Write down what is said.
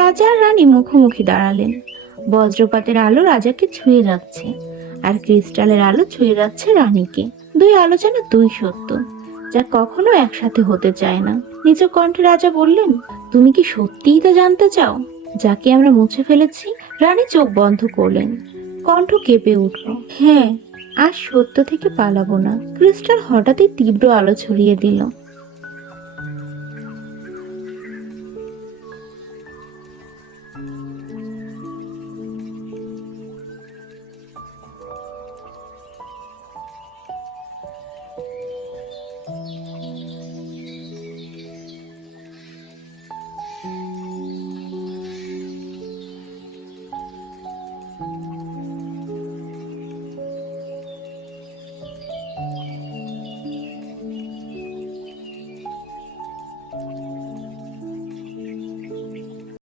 রাজা আর রানী মুখোমুখি দাঁড়ালেন। বজ্রপাতের আলো রাজাকে ছুঁয়ে যাচ্ছে, আর ক্রিস্টালের আলো ছুঁয়ে যাচ্ছে রানীকে। দুই আলো যেন দুই সত্য, যা কখনো একসাথে হতে চায় না। নিজ কণ্ঠে রাজা বললেন, তুমি কি সত্যিই তা জানতে চাও, যাকে আমরা মুছে ফেলেছি? রানী চোখ বন্ধ করলেন, কণ্ঠ কেঁপে উঠল, হ্যাঁ, আর সত্য থেকে পালাবো না। ক্রিস্টাল হঠাৎই তীব্র আলো ছড়িয়ে দিল।